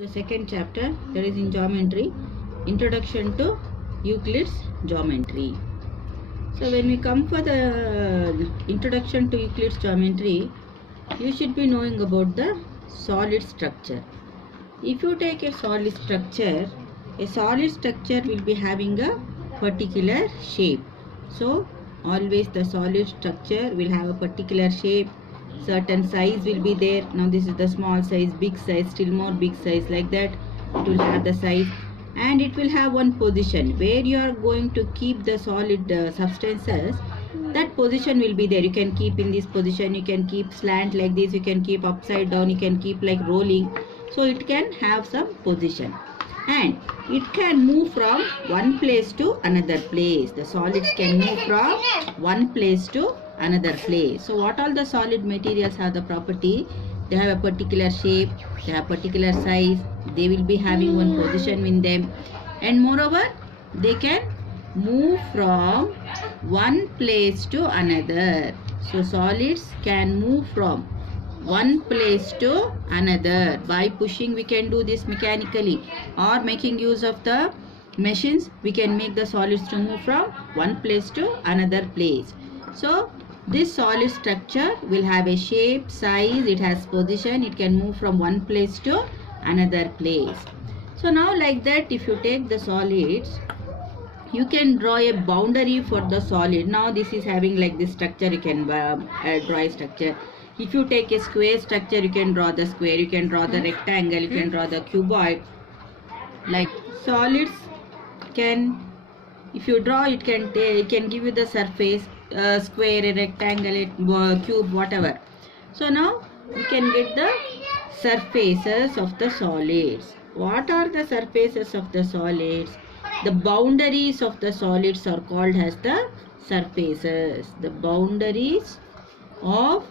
The second chapter, that is in geometry, introduction to Euclid's geometry. So when we come for the introduction to Euclid's geometry, you should be knowing about the solid structure. If you take a solid structure will be having a particular shape. So always the solid structure will have a particular shape. Certain size will be there. Now this is the small size, big size, still more big size, like that it will have the size. And it will have one position where you are going to keep the solid substances. That position will be there. You can keep in this position, you can keep slant like this, you can keep upside down, you can keep like rolling. So it can have some position and it can move from one place to another place. The solids can move from one place to another place. So what all the solid materials have the property? They have a particular shape, they have particular size, they will be having one position in them, and moreover they can move from one place to another. So solids can move from one place to another. By pushing we can do this mechanically, or making use of the machines we can make the solids to move from one place to another place. So this solid structure will have a shape, size, it has position, it can move from one place to another place. So now like that, if you take the solids, you can draw a boundary for the solid. Now this is having like this structure, you can draw a structure. If you take a square structure, you can draw the square, you can draw the rectangle, you can draw the cuboid. Like solids can, if you draw, it can give you the surface, square, a rectangle, a cube, whatever. So now you can get the surfaces of the solids. What are the surfaces of the solids? The boundaries of the solids are called as the surfaces. The boundaries of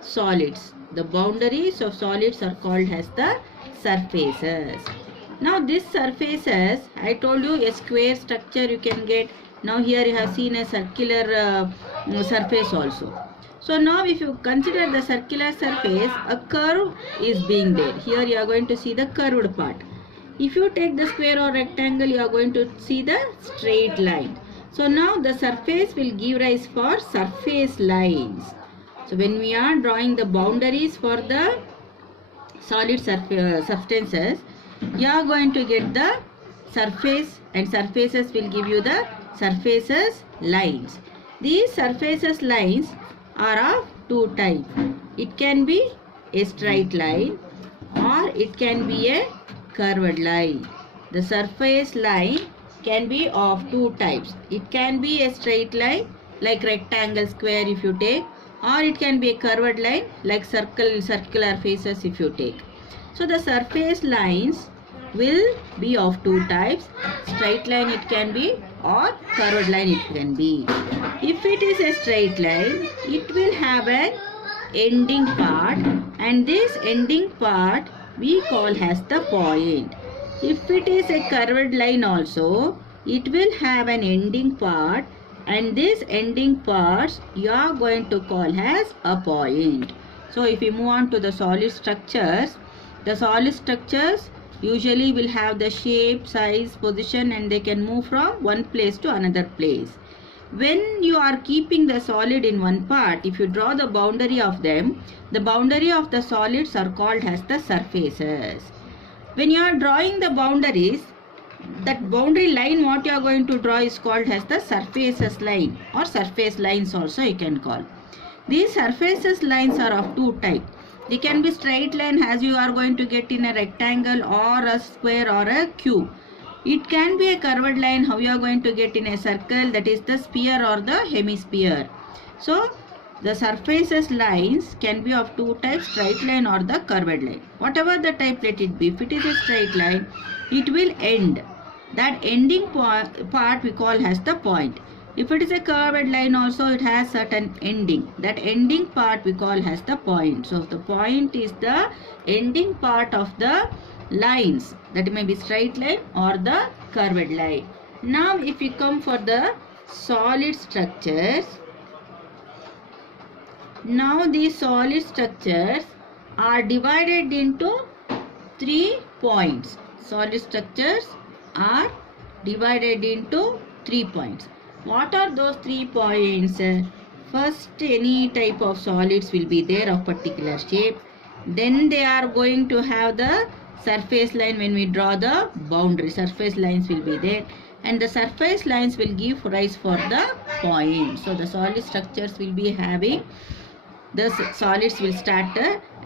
solids. The boundaries of solids are called as the surfaces. Now these surfaces, I told you a square structure you can get. Now here you have seen a circular surface also. So now if you consider the circular surface, a curve is being there. Here you are going to see the curved part. If you take the square or rectangle, you are going to see the straight line. So now the surface will give rise for surface lines. So when we are drawing the boundaries for the solid substances, you are going to get the surface, and surfaces will give you the surfaces lines. These surfaces lines are of two types. It can be a straight line or it can be a curved line. The surface line can be of two types. It can be a straight line like rectangle, square if you take, or it can be a curved line like circular faces if you take. So the surface lines will be of two types. Straight line it can be, or curved line it can be. If it is a straight line, it will have an ending part, and this ending part we call as the point. If it is a curved line also, it will have an ending part, and this ending parts you are going to call as a point. So if we move on to the solid structures, the solid structures usually will have the shape, size, position, and they can move from one place to another place. When you are keeping the solid in one part, if you draw the boundary of them, the boundary of the solids are called as the surfaces. When you are drawing the boundaries, that boundary line what you are going to draw is called as the surfaces line, or surface lines also you can call. These surfaces lines are of two types. They can be straight line as you are going to get in a rectangle or a square or a cube. It can be a curved line how you are going to get in a circle, that is the sphere or the hemisphere. So the surfaces lines can be of two types, straight line or the curved line. Whatever the type let it be, if it is a straight line, it will end. That ending part we call as the point. If it is a curved line also, it has certain ending. That ending part we call as the point. So the point is the ending part of the lines. That may be straight line or the curved line. Now if we come for the solid structures, now these solid structures are divided into 3 points. Solid structures are divided into 3 points. What are those 3 points? First, any type of solids will be there of particular shape. Then they are going to have the surface line when we draw the boundary. Surface lines will be there. And the surface lines will give rise for the point. So the solid structures will be having the solids will start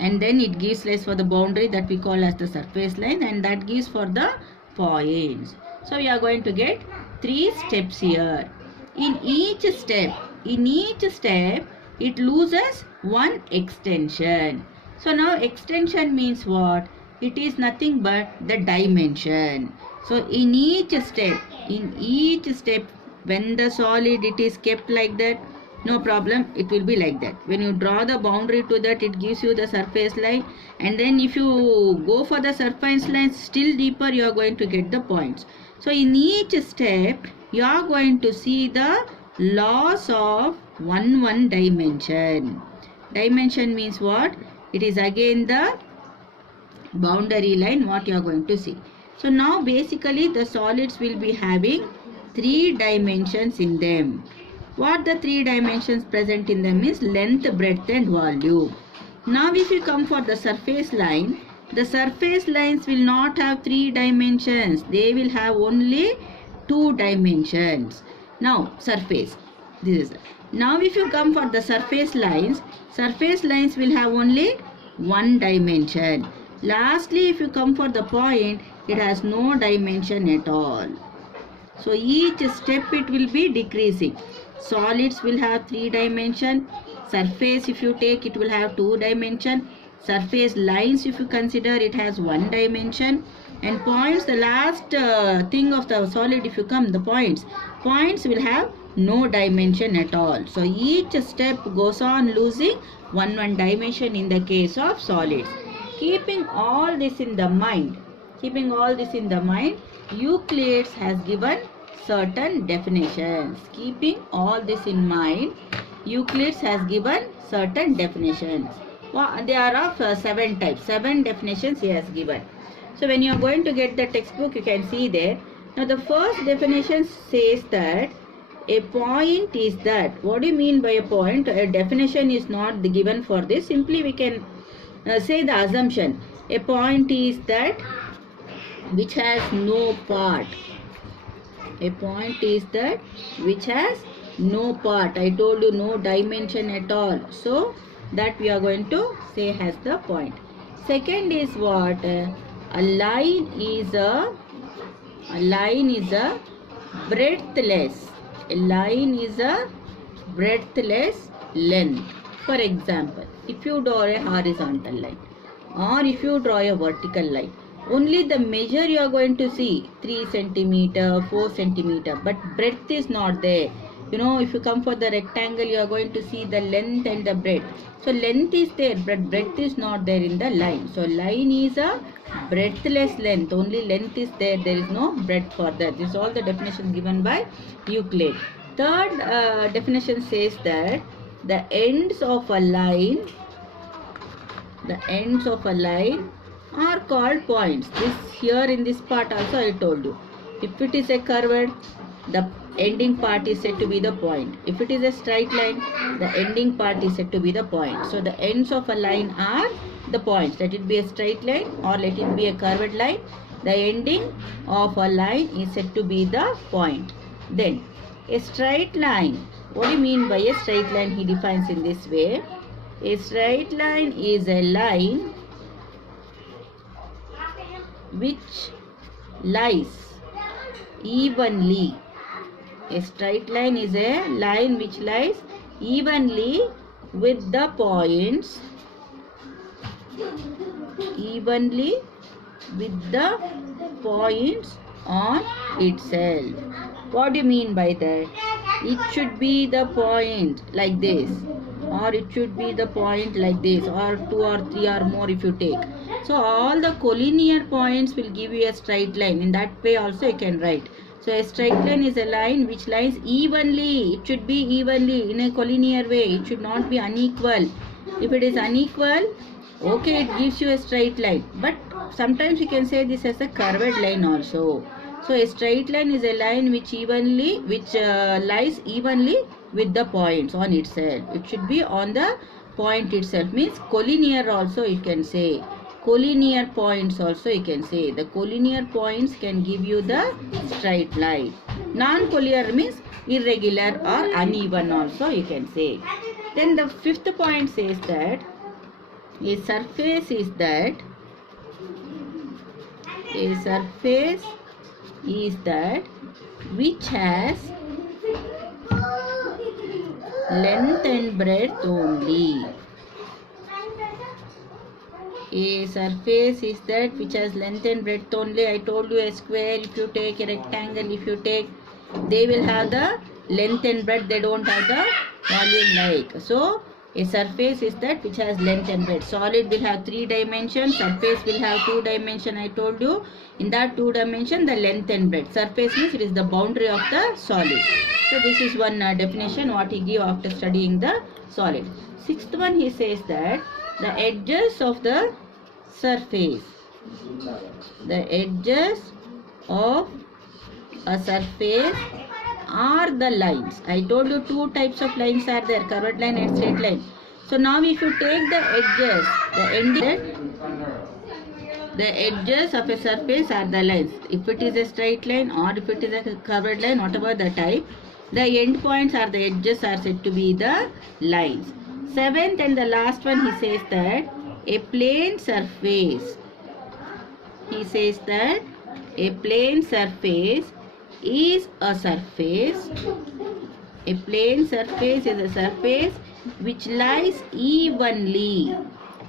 and then it gives rise for the boundary that we call as the surface line, and that gives for the points. So we are going to get 3 steps here. In each step it loses one extension. So now extension means what? It is nothing but the dimension. So in each step when the solid it is kept like that, no problem, it will be like that. When you draw the boundary to that, it gives you the surface line, and then if you go for the surface line still deeper, you are going to get the points. So in each step you are going to see the loss of one dimension. Dimension means what? It is again the boundary line what you are going to see. So now basically the solids will be having 3 dimensions in them. What the 3 dimensions present in them is length, breadth and volume. Now if you come for the surface line, the surface lines will not have 3 dimensions. They will have only 2 dimensions. Now surface, this is. Now if you come for the surface lines will have only 1 dimension. Lastly, if you come for the point, it has no dimension at all. So each step it will be decreasing. Solids will have 3 dimension. Surface if you take, it will have 2 dimension. Surface lines if you consider, it has 1 dimension. And points, the last thing of the solid, if you come, the points will have no dimension at all. So each step goes on losing one dimension in the case of solids. Keeping all this in the mind, Euclid has given certain definitions. Keeping all this in mind, Euclid has given certain definitions. Well, they are of 7 types. 7 definitions he has given. So when you are going to get the textbook, you can see there. Now the first definition says that a point is that. What do you mean by a point? A definition is not given for this. Simply we can say the assumption. A point is that which has no part. A point is that which has no part. I told you no dimension at all. So that we are going to say has the point. Second is what? A line is a breadthless. A line is a breadthless length. For example, if you draw a horizontal line or if you draw a vertical line, only the measure you are going to see 3 centimeter, 4 centimeter, but breadth is not there. You know, if you come for the rectangle, you are going to see the length and the breadth. So length is there, but breadth is not there in the line. So line is a breadthless length. Only length is there. There is no breadth for that. This is all the definition given by Euclid. Third definition says that the ends of a line are called points. This here in this part also I told you. If it is a curved, the ending part is said to be the point. If it is a straight line, the ending part is said to be the point. So the ends of a line are the points. Let it be a straight line or let it be a curved line. The ending of a line is said to be the point. Then a straight line. What do you mean by a straight line? He defines in this way. A straight line is a line which lies evenly. A straight line is a line which lies evenly with the points on itself. What do you mean by that? It should be the point like this, or it should be the point like this, or 2 or 3 or more if you take. So all the collinear points will give you a straight line. In that way also you can write. So a straight line is a line which lies evenly. It should be evenly in a collinear way. It should not be unequal. If it is unequal, okay, it gives you a straight line. But sometimes you can say this as a curved line also. So a straight line is a line which lies evenly with the points on itself. It should be on the point itself, means collinear also you can say. Collinear points also you can say. The collinear points can give you the straight line. Non-collinear means irregular or uneven also you can say. Then the fifth point says that a surface is that which has length and breadth only. A surface is that which has length and breadth only. I told you a square, if you take a rectangle, if you take, they will have the length and breadth, they don't have the volume like. So a surface is that which has length and breadth. Solid will have 3 dimensions, surface will have 2 dimensions. I told you, in that 2 dimension the length and breadth. Surface means it is the boundary of the solid. So this is one definition what he give after studying the solid. Sixth one, he says that the edges of the surface, the edges of a surface are the lines. I told you 2 types of lines are there, curved line and straight line. So now if you take the edges, the edges of a surface are the lines. If it is a straight line or if it is a curved line, whatever the type, the end points or the edges are said to be the lines. Seventh and the last one, he says that a plane surface, he says that a plane surface is a surface. A plane surface is a surface which lies evenly.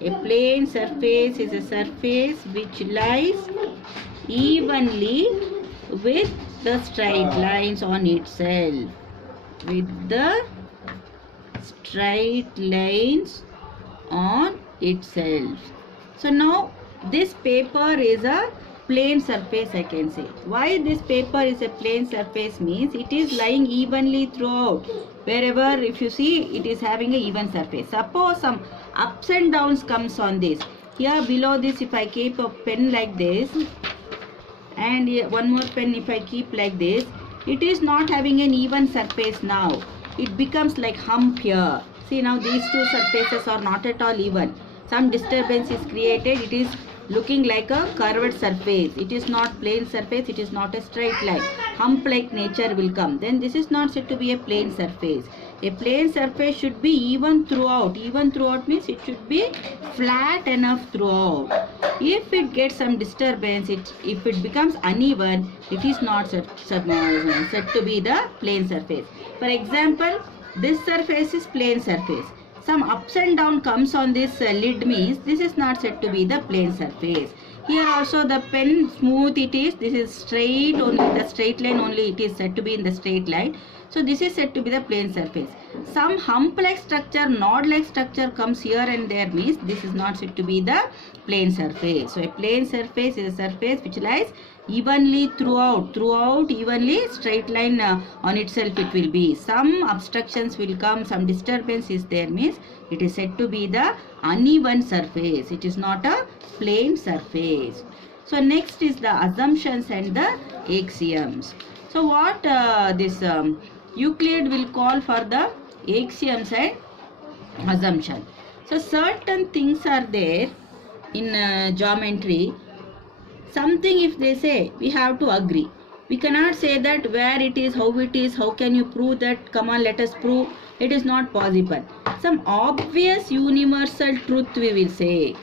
A plane surface is a surface which lies evenly with the straight lines on itself. With the straight lines on itself. So now this paper is a plane surface, I can say. Why this paper is a plane surface means it is lying evenly throughout. Wherever if you see, it is having a even surface. Suppose some ups and downs comes on this. Here below this, if I keep a pen like this and one more pen if I keep like this, it is not having an even surface now. It becomes like hump here. See, now these 2 surfaces are not at all even. Some disturbance is created. It is looking like a curved surface. It is not plane surface. It is not a straight line. Hump like nature will come. Then this is not said to be a plane surface. A plane surface should be even throughout. Even throughout means it should be flat enough throughout. If it gets some disturbance, if it becomes uneven, it is not said to be the plane surface. For example, this surface is plane surface. Some ups and down comes on this lid means this is not said to be the plane surface. Here also the pen smooth it is. This is straight only, the straight line only it is said to be in the straight line. So this is said to be the plane surface. Some hump like structure, nod like structure comes here and there means this is not said to be the plane surface. So a plane surface is a surface which lies evenly throughout evenly, straight line on itself it will be. Some obstructions will come, some disturbance is there means it is said to be the uneven surface. It is not a plane surface. So next is the assumptions and the axioms. So what this Euclid will call for the axioms and assumption. So certain things are there in geometry. Something if they say, we have to agree. We cannot say that where it is, how can you prove that, come on let us prove. It is not possible. Some obvious universal truth we will say.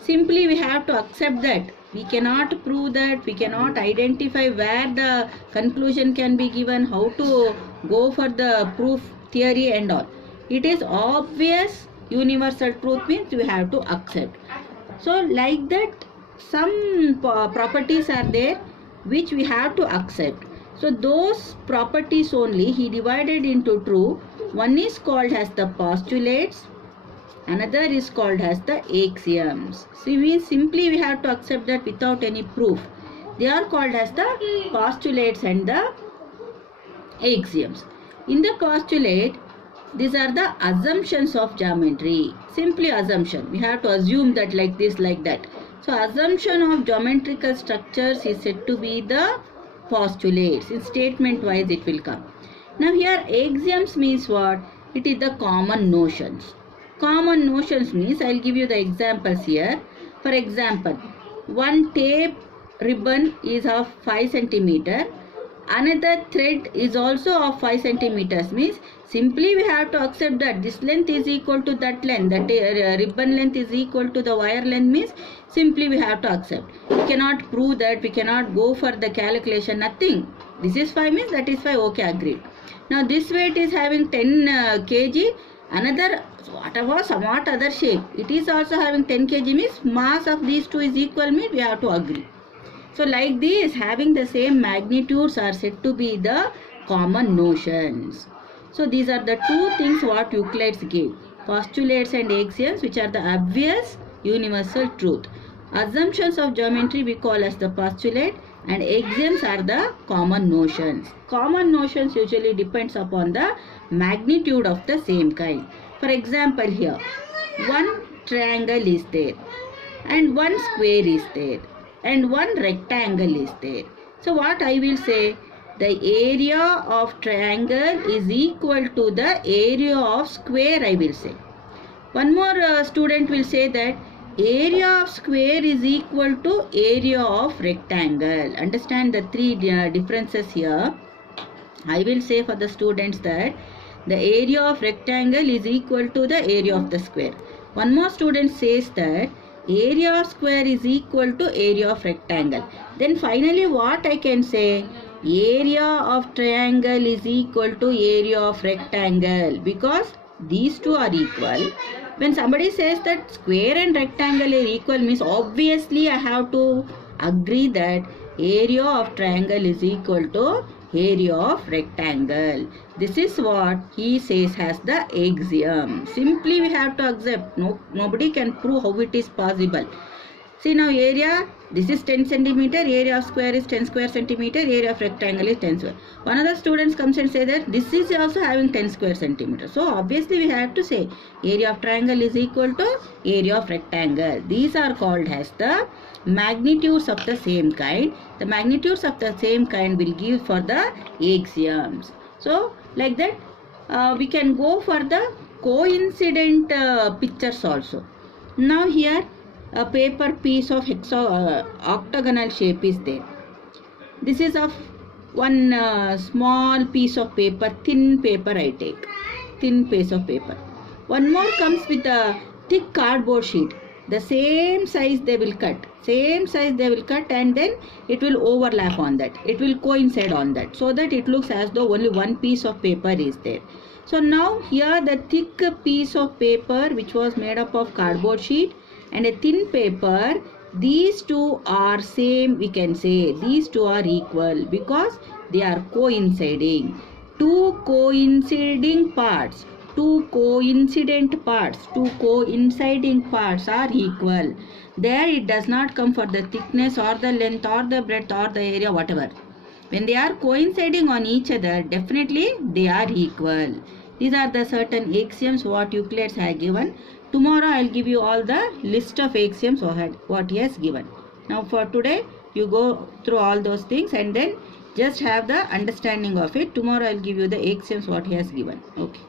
Simply we have to accept that. We cannot prove that, we cannot identify where the conclusion can be given, how to go for the proof theory and all. It is obvious universal truth means we have to accept. So like that, some properties are there which we have to accept. So those properties only he divided into two. One is called as the postulates, another is called as the axioms. See, simply we have to accept that without any proof. They are called as the postulates and the axioms. In the postulate, these are the assumptions of geometry. Simply assumption. We have to assume that like this, like that. So assumption of geometrical structures is said to be the postulates. In statement wise it will come. Now here axioms means what? It is the common notions. Common notions means, I will give you the examples here. For example, one tape ribbon is of 5 centimeter. Another thread is also of 5 centimeters, means simply we have to accept that this length is equal to that length, that ribbon length is equal to the wire length, means simply we have to accept. We cannot prove that, we cannot go for the calculation, nothing. This is 5 means that is 5, okay, agreed. Now this weight is having 10 kg, another whatever somewhat other shape, it is also having 10 kg, means mass of these two is equal, means we have to agree. So like this, having the same magnitudes are said to be the common notions. So these are the two things what Euclides gave. Postulates and axioms, which are the obvious universal truth. Assumptions of geometry we call as the postulate, and axioms are the common notions. Common notions usually depends upon the magnitude of the same kind. For example here, one triangle is there and one square is there and one rectangle is there. So what I will say, the area of triangle is equal to the area of square, I will say. One more student will say that area of square is equal to area of rectangle. Understand the three differences here. I will say for the students that the area of rectangle is equal to the area of the square. One more student says that area of square is equal to area of rectangle. Then finally what I can say, area of triangle is equal to area of rectangle, because these two are equal. When somebody says that square and rectangle are equal, means obviously I have to agree that area of triangle is equal to area of rectangle. This is what he says as the axiom. Simply we have to accept. Nobody can prove how it is possible. See now area, this is 10 centimeter, area of square is 10 square centimeter, area of rectangle is 10 square. One of the students comes and say that this is also having 10 square centimeter. So obviously we have to say area of triangle is equal to area of rectangle. These are called as the magnitudes of the same kind. The magnitudes of the same kind will give for the axioms. So like that we can go for the coincident pictures also. Now here a paper piece of octagonal shape is there. This is of one small piece of paper, thin paper I take, thin piece of paper. One more comes with a thick cardboard sheet. The same size they will cut, and then it will overlap on that. It will coincide on that, so that it looks as though only one piece of paper is there. So now here the thick piece of paper which was made up of cardboard sheet and a thin paper, these two are same, we can say these two are equal because they are coinciding. Two coinciding parts, two coincident parts, two coinciding parts are equal. There it does not come for the thickness or the length or the breadth or the area, whatever. When they are coinciding on each other, definitely they are equal. These are the certain axioms what Euclid has given. Tomorrow I will give you all the list of axioms what he has given. Now for today you go through all those things and then just have the understanding of it. Tomorrow I will give you the axioms what he has given. Okay.